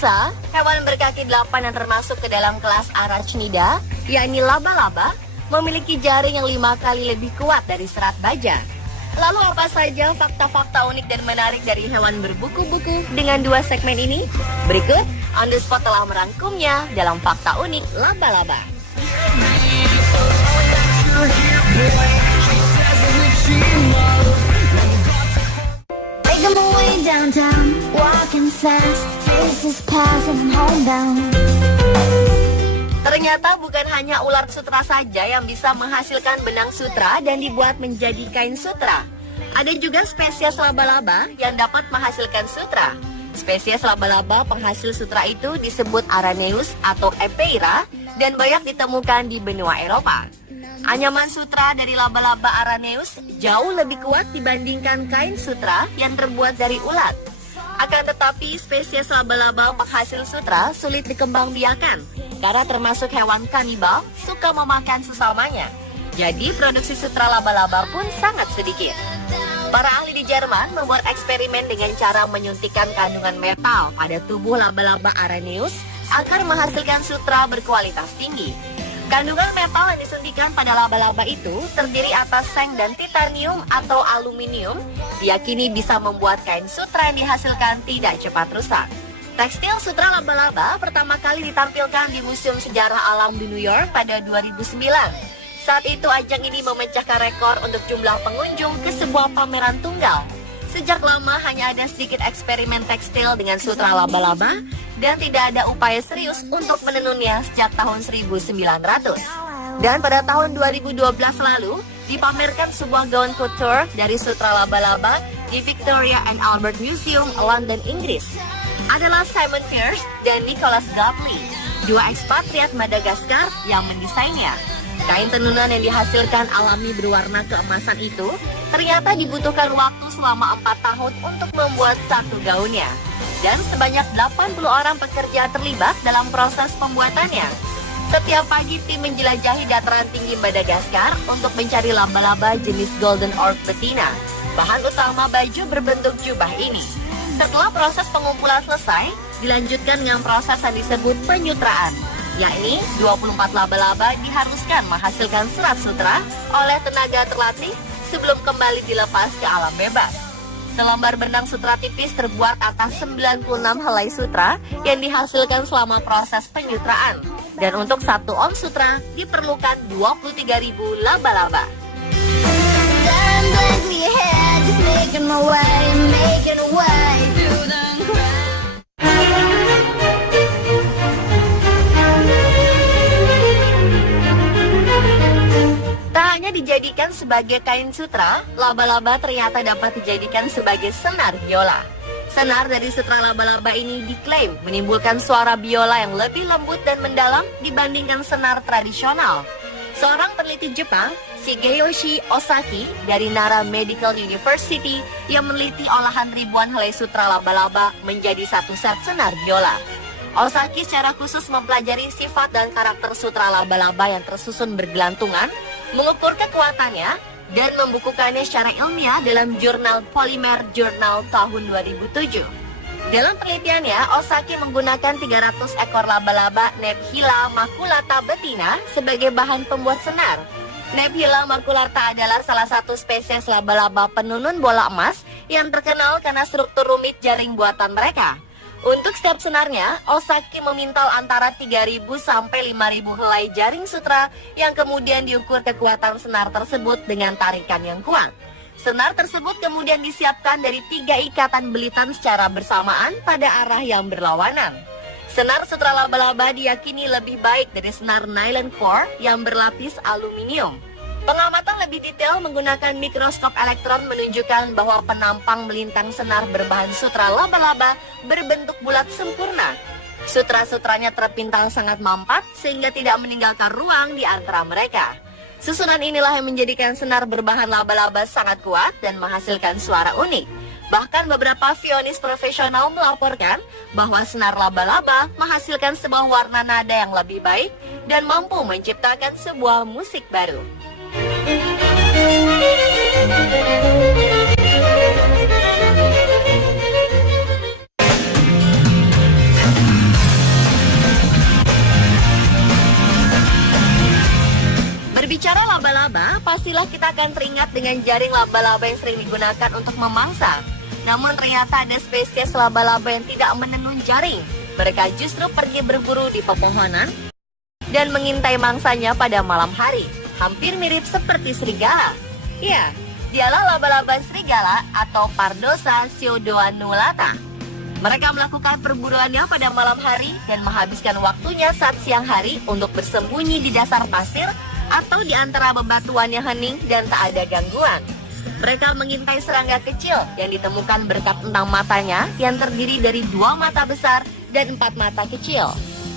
Pemirsa, hewan berkaki 8 yang termasuk ke dalam kelas Arachnida, yakni laba-laba, memiliki jaring yang 5 kali lebih kuat dari serat baja. Lalu apa saja fakta-fakta unik dan menarik dari hewan berbuku-buku dengan 2 segmen ini? Berikut, On The Spot telah merangkumnya dalam Fakta Unik Laba-laba. Ternyata bukan hanya ular sutra saja yang bisa menghasilkan benang sutra dan dibuat menjadi kain sutra. Ada juga spesies laba-laba yang dapat menghasilkan sutra. Spesies laba-laba penghasil sutra itu disebut Araneus atau Epeira dan banyak ditemukan di benua Eropa. Anyaman sutra dari laba-laba Araneus jauh lebih kuat dibandingkan kain sutra yang terbuat dari ulat. Akan tetapi spesies laba-laba penghasil sutra sulit dikembangbiakan karena termasuk hewan kanibal suka memakan sesamanya. Jadi produksi sutra laba-laba pun sangat sedikit. Para ahli di Jerman membuat eksperimen dengan cara menyuntikkan kandungan metal pada tubuh laba-laba Araneus agar menghasilkan sutra berkualitas tinggi. Kandungan metal yang disuntikan pada laba-laba itu terdiri atas seng dan titanium atau aluminium, diyakini bisa membuat kain sutra yang dihasilkan tidak cepat rusak. Tekstil sutra laba-laba pertama kali ditampilkan di Museum Sejarah Alam di New York pada 2009. Saat itu ajang ini memecahkan rekor untuk jumlah pengunjung ke sebuah pameran tunggal. Sejak lama hanya ada sedikit eksperimen tekstil dengan sutra laba-laba dan tidak ada upaya serius untuk menenunnya sejak tahun 1900. Dan pada tahun 2012 lalu dipamerkan sebuah gaun couture dari sutra laba-laba di Victoria and Albert Museum, London, Inggris. Adalah Simon Pearce dan Nicholas Gatley, 2 ekspatriat Madagaskar yang mendesainnya. Kain tenunan yang dihasilkan alami berwarna keemasan itu ternyata dibutuhkan waktu selama 4 tahun untuk membuat satu gaunnya. Dan sebanyak 80 orang pekerja terlibat dalam proses pembuatannya. Setiap pagi tim menjelajahi dataran tinggi Madagaskar untuk mencari laba-laba jenis Golden Orc betina, bahan utama baju berbentuk jubah ini. Setelah proses pengumpulan selesai, dilanjutkan dengan proses yang disebut penyutraan, yakni 24 laba-laba diharuskan menghasilkan serat sutra oleh tenaga terlatih sebelum kembali dilepas ke alam bebas. Selembar benang sutra tipis terbuat atas 96 helai sutra yang dihasilkan selama proses penyutraan. Dan untuk 1 ons sutra diperlukan 23.000 laba-laba. Dijadikan sebagai kain sutra, laba-laba ternyata dapat dijadikan sebagai senar biola. Senar dari sutra laba-laba ini diklaim menimbulkan suara biola yang lebih lembut dan mendalam dibandingkan senar tradisional. Seorang peneliti Jepang, Shigeyoshi Osaki dari Nara Medical University yang meneliti olahan ribuan helai sutra laba-laba menjadi satu set senar biola. Osaki secara khusus mempelajari sifat dan karakter sutra laba-laba yang tersusun bergelantungan, mengukur kekuatannya, dan membukukannya secara ilmiah dalam jurnal Polymer Journal tahun 2007. Dalam penelitiannya, Osaki menggunakan 300 ekor laba-laba Nephila maculata betina sebagai bahan pembuat senar. Nephila maculata adalah salah satu spesies laba-laba penunun bola emas yang terkenal karena struktur rumit jaring buatan mereka. Untuk setiap senarnya, Osaki memintal antara 3.000 sampai 5.000 helai jaring sutra yang kemudian diukur kekuatan senar tersebut dengan tarikan yang kuat. Senar tersebut kemudian disiapkan dari 3 ikatan belitan secara bersamaan pada arah yang berlawanan. Senar sutra laba-laba diyakini lebih baik dari senar nylon core yang berlapis aluminium. Pengamatan lebih detail menggunakan mikroskop elektron menunjukkan bahwa penampang melintang senar berbahan sutra laba-laba berbentuk bulat sempurna. Sutra-sutranya terpintal sangat mampat sehingga tidak meninggalkan ruang di antara mereka. Susunan inilah yang menjadikan senar berbahan laba-laba sangat kuat dan menghasilkan suara unik. Bahkan beberapa violis profesional melaporkan bahwa senar laba-laba menghasilkan sebuah warna nada yang lebih baik dan mampu menciptakan sebuah musik baru. laba-laba, pastilah kita akan teringat dengan jaring laba-laba yang sering digunakan untuk memangsa. Namun ternyata ada spesies laba-laba yang tidak menenun jaring. Mereka justru pergi berburu di pepohonan dan mengintai mangsanya pada malam hari. Hampir mirip seperti serigala. Ya, dialah laba-laba serigala atau Pardosa pseudoannullata. Mereka melakukan perburuannya pada malam hari dan menghabiskan waktunya saat siang hari untuk bersembunyi di dasar pasir atau di antara bebatuan yang hening dan tak ada gangguan. Mereka mengintai serangga kecil yang ditemukan berkat entang matanya yang terdiri dari 2 mata besar dan 4 mata kecil.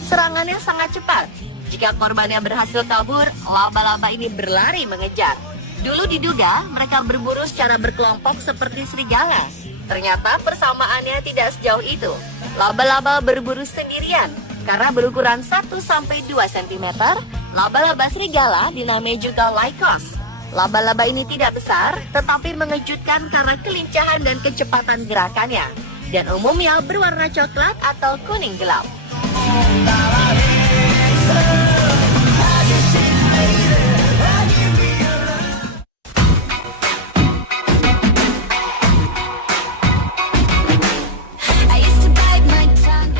Serangannya sangat cepat. Jika korbannya berhasil kabur, laba-laba ini berlari mengejar. Dulu diduga mereka berburu secara berkelompok seperti serigala. Ternyata persamaannya tidak sejauh itu. Laba-laba berburu sendirian. Karena berukuran 1-2 cm, laba-laba serigala dinamai juga Lycos. Laba-laba ini tidak besar, tetapi mengejutkan karena kelincahan dan kecepatan gerakannya. Dan umumnya berwarna coklat atau kuning gelap.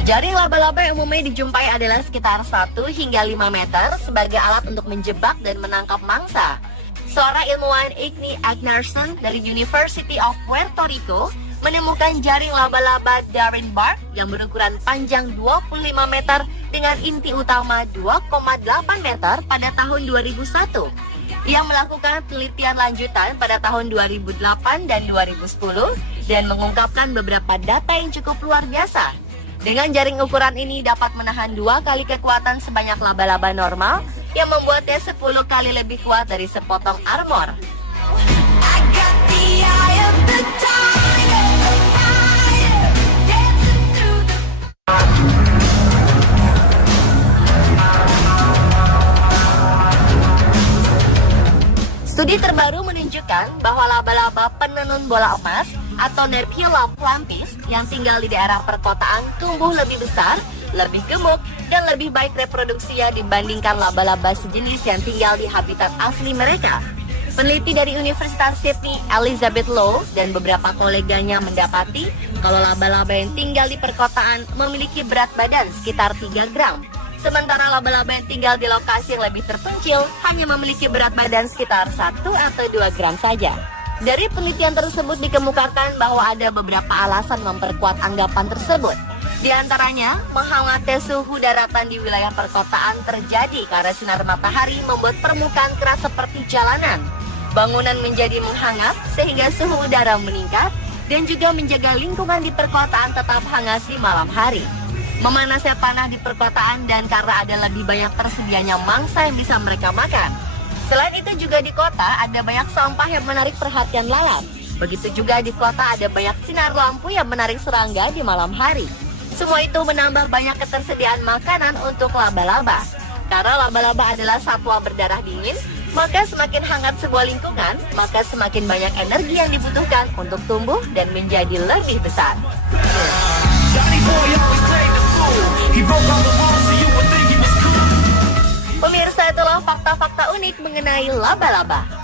Jaring laba-laba yang umumnya dijumpai adalah sekitar 1 hingga 5 meter sebagai alat untuk menjebak dan menangkap mangsa. Seorang ilmuwan Igni Agnarsson dari University of Puerto Rico menemukan jaring laba-laba Darien bark yang berukuran panjang 25 meter dengan inti utama 2,8 meter pada tahun 2001. Ia melakukan penelitian lanjutan pada tahun 2008 dan 2010 dan mengungkapkan beberapa data yang cukup luar biasa. Dengan jaring ukuran ini dapat menahan 2 kali kekuatan sebanyak laba-laba normal yang membuatnya 10 kali lebih kuat dari sepotong armor. Studi terbaru menunjukkan bahwa laba-laba penenun bola emas atau Nerpula plumpis yang tinggal di daerah perkotaan tumbuh lebih besar, lebih gemuk, dan lebih baik reproduksinya dibandingkan laba-laba sejenis yang tinggal di habitat asli mereka. Peneliti dari Universitas Sydney, Elizabeth Lowe, dan beberapa koleganya mendapati kalau laba-laba yang tinggal di perkotaan memiliki berat badan sekitar 3 gram. Sementara laba-laba yang tinggal di lokasi yang lebih terpencil hanya memiliki berat badan sekitar 1 atau 2 gram saja. Dari penelitian tersebut dikemukakan bahwa ada beberapa alasan memperkuat anggapan tersebut. Di antaranya, menghangatnya suhu daratan di wilayah perkotaan terjadi karena sinar matahari membuat permukaan keras seperti jalanan. Bangunan menjadi menghangat sehingga suhu udara meningkat dan juga menjaga lingkungan di perkotaan tetap hangat di malam hari. Memanasnya tanah di perkotaan dan karena ada lebih banyak tersedianya mangsa yang bisa mereka makan. Selain itu juga di kota ada banyak sampah yang menarik perhatian lalat. Begitu juga di kota ada banyak sinar lampu yang menarik serangga di malam hari. Semua itu menambah banyak ketersediaan makanan untuk laba-laba. Karena laba-laba adalah satwa berdarah dingin, maka semakin hangat sebuah lingkungan, maka semakin banyak energi yang dibutuhkan untuk tumbuh dan menjadi lebih besar. Pemirsa, itulah fakta-fakta unik mengenai laba-laba.